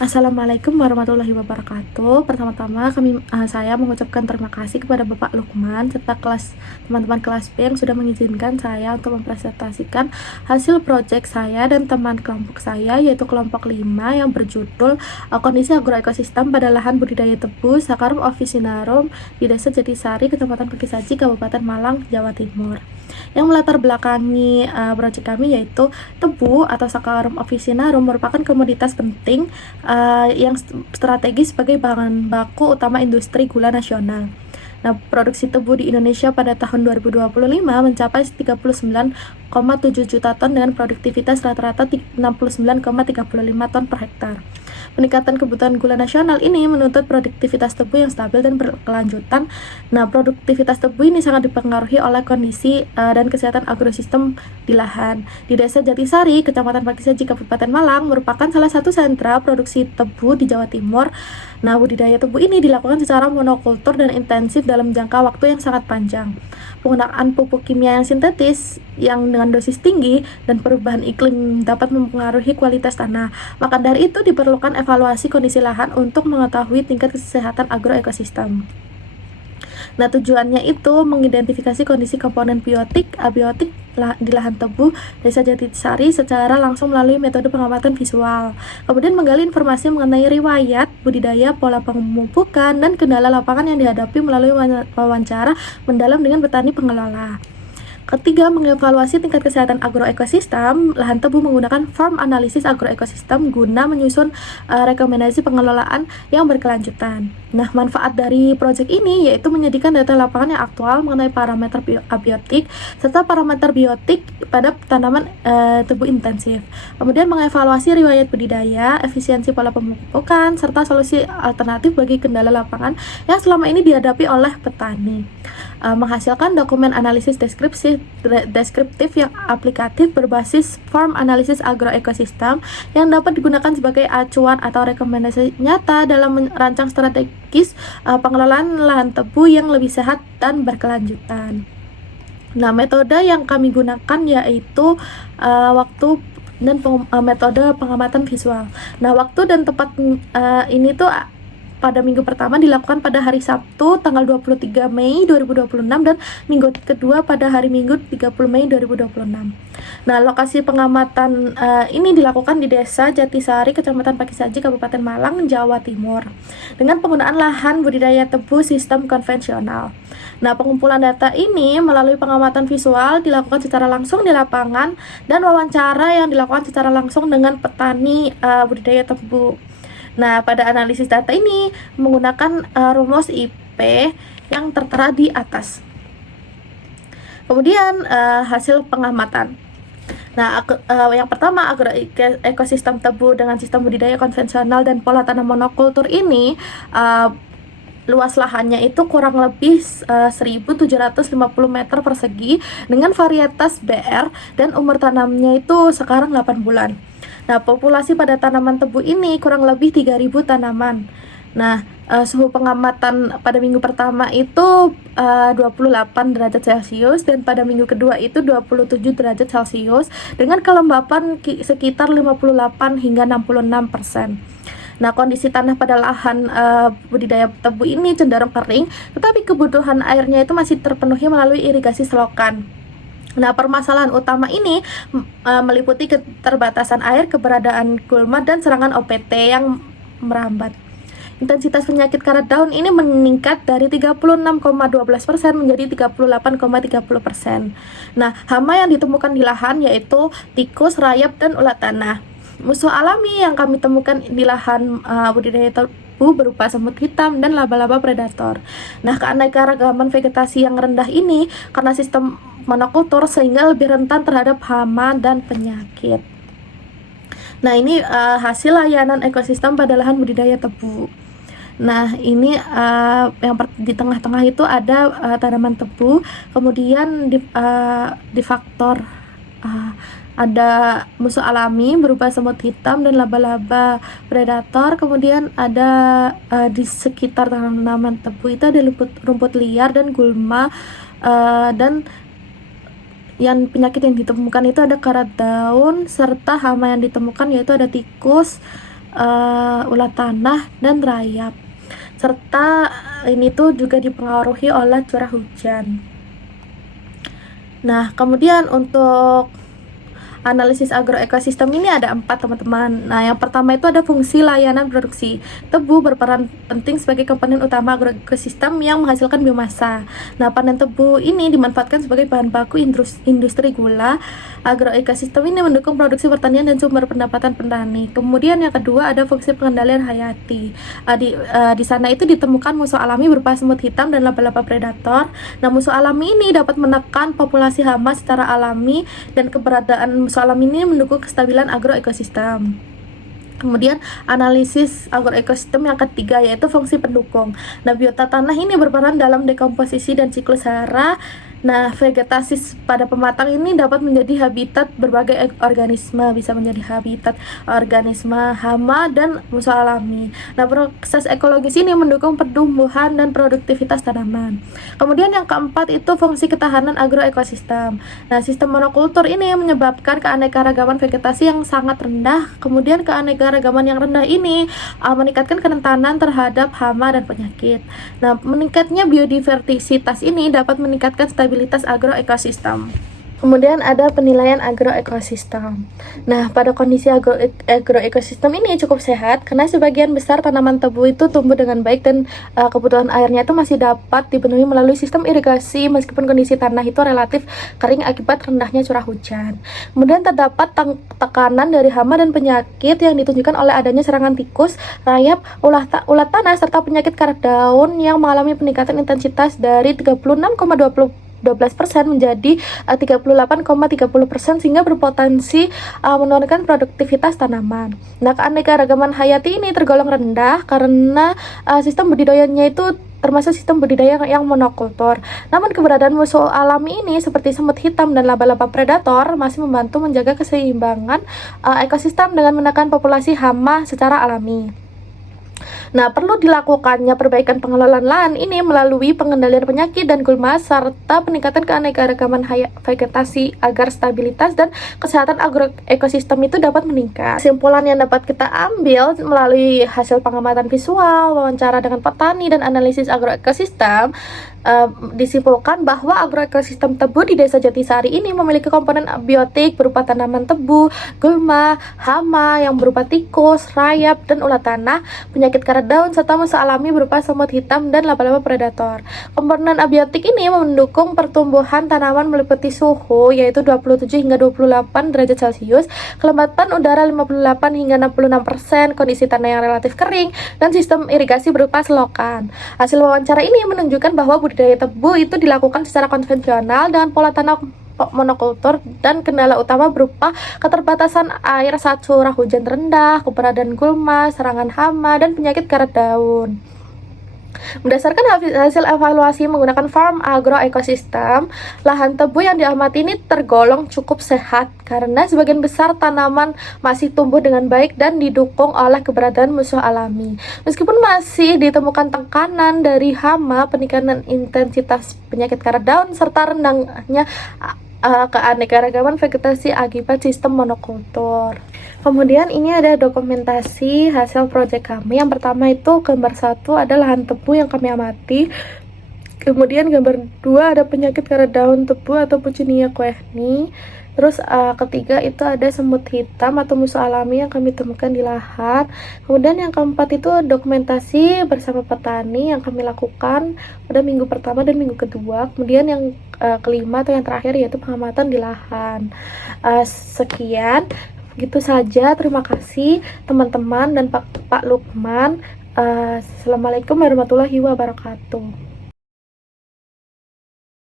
Assalamualaikum warahmatullahi wabarakatuh. Pertama-tama saya mengucapkan terima kasih kepada Bapak Lukman serta teman-teman kelas B yang sudah mengizinkan saya untuk mempresentasikan hasil proyek saya dan teman kelompok saya, yaitu kelompok 5 yang berjudul Kondisi Agroekosistem pada Lahan Budidaya Tebu Sakarum officinarum di Desa Jatisari, Kecamatan Pekisaji, Kabupaten Malang, Jawa Timur. Yang melatar belakangi proyek kami yaitu tebu atau Sakarum officinarum merupakan komoditas penting yang strategis sebagai bahan baku utama industri gula nasional. Nah, produksi tebu di Indonesia pada tahun 2025 mencapai 39,7 juta ton dengan produktivitas rata-rata 69,35 ton per hektar. Peningkatan kebutuhan gula nasional ini menuntut produktivitas tebu yang stabil dan berkelanjutan. Nah, produktivitas tebu ini sangat dipengaruhi oleh kondisi dan kesehatan agrosistem di lahan. Di Desa Jatisari, Kecamatan Pakisaji, Kabupaten Malang merupakan salah satu sentra produksi tebu di Jawa Timur. Nah, budidaya tebu ini dilakukan secara monokultur dan intensif dalam jangka waktu yang sangat panjang. Penggunaan pupuk kimia yang sintetis yang dengan dosis tinggi dan perubahan iklim dapat mempengaruhi kualitas tanah. Maka dari itu diperlukan evaluasi kondisi lahan untuk mengetahui tingkat kesehatan agroekosistem. Nah, tujuannya itu mengidentifikasi kondisi komponen biotik, abiotik di lahan tebu Desa Jatisari secara langsung melalui metode pengamatan visual. Kemudian menggali informasi mengenai riwayat budidaya, pola pemupukan, dan kendala lapangan yang dihadapi melalui wawancara mendalam dengan petani pengelola. Ketiga, mengevaluasi tingkat kesehatan agroekosistem lahan tebu menggunakan farm analisis agroekosistem guna menyusun rekomendasi pengelolaan yang berkelanjutan. Nah, manfaat dari proyek ini yaitu menyediakan data lapangan yang aktual mengenai parameter abiotik serta parameter biotik pada tanaman tebu intensif. Kemudian mengevaluasi riwayat budidaya, efisiensi pola pemupukan, serta solusi alternatif bagi kendala lapangan yang selama ini dihadapi oleh petani. Menghasilkan dokumen analisis deskriptif yang aplikatif berbasis form analisis agroekosistem yang dapat digunakan sebagai acuan atau rekomendasi nyata dalam merancang strategis pengelolaan lahan tebu yang lebih sehat dan berkelanjutan. Nah, metode yang kami gunakan yaitu waktu dan metode pengamatan visual. Nah, waktu dan tempat ini tuh pada minggu pertama dilakukan pada hari Sabtu tanggal 23 Mei 2026 dan minggu kedua pada hari Minggu 30 Mei 2026. Nah, lokasi pengamatan ini dilakukan di Desa Jatisari, Kecamatan Pakisaji, Kabupaten Malang, Jawa Timur dengan penggunaan lahan budidaya tebu sistem konvensional. Nah, pengumpulan data ini melalui pengamatan visual dilakukan secara langsung di lapangan dan wawancara yang dilakukan secara langsung dengan petani budidaya tebu. Nah, pada analisis data ini menggunakan rumus IP yang tertera di atas. Kemudian hasil pengamatan. Nah, yang pertama, agroekosistem tebu dengan sistem budidaya konvensional dan pola tanam monokultur ini luas lahannya itu kurang lebih 1.750 meter persegi dengan varietas BR dan umur tanamnya itu sekarang 8 bulan. Nah, populasi pada tanaman tebu ini kurang lebih 3.000 tanaman. Nah, suhu pengamatan pada minggu pertama itu 28 derajat Celcius dan pada minggu kedua itu 27 derajat Celcius dengan kelembapan sekitar 58 hingga 66%. Nah, kondisi tanah pada lahan budidaya tebu ini cenderung kering, tetapi kebutuhan airnya itu masih terpenuhi melalui irigasi selokan. Nah, permasalahan utama ini meliputi keterbatasan air, keberadaan gulma, dan serangan OPT yang merambat. Intensitas penyakit karat daun ini meningkat dari 36,12% menjadi 38,30%. Nah, hama yang ditemukan di lahan yaitu tikus, rayap, dan ulat tanah. Musuh alami yang kami temukan di lahan budidaya tebu berupa semut hitam dan laba-laba predator. Nah, keanekaragaman vegetasi yang rendah ini karena sistem monokultur sehingga lebih rentan terhadap hama dan penyakit. Nah, ini hasil layanan ekosistem pada lahan budidaya tebu. Nah, ini yang di tengah-tengah itu ada tanaman tebu, kemudian di faktor ada musuh alami berupa semut hitam dan laba-laba predator. Kemudian ada di sekitar tanaman tebu itu ada rumput liar dan gulma, dan yang penyakit yang ditemukan itu ada karat daun serta hama yang ditemukan yaitu ada tikus, ulat tanah dan rayap. Serta ini tuh juga dipengaruhi oleh curah hujan. Nah, kemudian untuk analisis agroekosistem ini ada 4, teman-teman. Nah, yang pertama itu ada fungsi layanan produksi. Tebu berperan penting sebagai komponen utama agroekosistem yang menghasilkan biomasa. Nah, panen tebu ini dimanfaatkan sebagai bahan baku industri gula. Agroekosistem ini mendukung produksi pertanian dan sumber pendapatan petani. Kemudian yang kedua ada fungsi pengendalian hayati. Di sana itu ditemukan musuh alami berupa semut hitam dan laba-laba predator. Nah, musuh alami ini dapat menekan populasi hama secara alami, dan keberadaan musuh alami ini mendukung kestabilan agroekosistem. Kemudian analisis agroekosistem yang ketiga yaitu fungsi pendukung. Nah, biota tanah ini berperan dalam dekomposisi dan siklus hara. Nah, vegetasi pada pematang ini dapat menjadi habitat berbagai organisme, bisa menjadi habitat organisme hama dan musuh alami. Nah, proses ekologis ini mendukung pertumbuhan dan produktivitas tanaman. Kemudian yang keempat itu fungsi ketahanan agroekosistem. Nah, sistem monokultur ini menyebabkan keanekaragaman vegetasi yang sangat rendah. Kemudian keanekaragaman yang rendah ini meningkatkan kerentanan terhadap hama dan penyakit. Nah, meningkatnya biodiversitas ini dapat meningkatkan stabilitas agroekosistem. Kemudian ada penilaian agroekosistem. Nah, pada kondisi agroekosistem ini cukup sehat karena sebagian besar tanaman tebu itu tumbuh dengan baik dan kebutuhan airnya itu masih dapat dipenuhi melalui sistem irigasi meskipun kondisi tanah itu relatif kering akibat rendahnya curah hujan. Kemudian terdapat tekanan dari hama dan penyakit yang ditunjukkan oleh adanya serangan tikus, rayap, ulat tanah serta penyakit karat daun yang mengalami peningkatan intensitas dari 12% menjadi 38,30% sehingga berpotensi menurunkan produktivitas tanaman. Nah, keanekaragaman hayati ini tergolong rendah karena sistem budidayanya itu termasuk sistem budidaya yang monokultur. Namun keberadaan musuh alami ini seperti semut hitam dan laba-laba predator masih membantu menjaga keseimbangan ekosistem dengan menekan populasi hama secara alami. Nah, perlu dilakukannya perbaikan pengelolaan lahan ini melalui pengendalian penyakit dan gulma serta peningkatan keanekaragaman vegetasi agar stabilitas dan kesehatan agroekosistem itu dapat meningkat. Kesimpulan yang dapat kita ambil melalui hasil pengamatan visual, wawancara dengan petani dan analisis agroekosistem disimpulkan bahwa agroekosistem tebu di Desa Jatisari ini memiliki komponen abiotik berupa tanaman tebu, gulma, hama yang berupa tikus, rayap, dan ulat tanah, penyakit karat daun, serta musuh alami berupa semut hitam dan laba-laba predator. Komponen abiotik ini mendukung pertumbuhan tanaman meliputi suhu yaitu 27 hingga 28 derajat Celcius, kelembapan udara 58 hingga 66%, kondisi tanah yang relatif kering, dan sistem irigasi berupa selokan. Hasil wawancara ini menunjukkan bahwa budidaya tebu itu dilakukan secara konvensional dengan pola tanam monokultur dan kendala utama berupa keterbatasan air saat curah hujan rendah, keberadaan gulma, serangan hama, dan penyakit karat daun. Berdasarkan hasil evaluasi menggunakan farm agroekosistem, lahan tebu yang diamati ini tergolong cukup sehat karena sebagian besar tanaman masih tumbuh dengan baik dan didukung oleh keberadaan musuh alami. Meskipun masih ditemukan tekanan dari hama, peningkatan intensitas penyakit karat daun, serta rendahnya keanekaragaman vegetasi akibat sistem monokultur. Kemudian ini ada dokumentasi hasil proyek kami. Yang pertama itu gambar 1 ada lahan tebu yang kami amati. Kemudian gambar 2 ada penyakit karat daun tebu atau Puccinia coehni. Terus ketiga itu ada semut hitam atau musuh alami yang kami temukan di lahan. Kemudian yang keempat itu dokumentasi bersama petani yang kami lakukan pada minggu pertama dan minggu kedua. Kemudian yang kelima atau yang terakhir yaitu pengamatan di lahan. Sekian, begitu saja. Terima kasih teman-teman dan Pak Lukman. Assalamualaikum warahmatullahi wabarakatuh.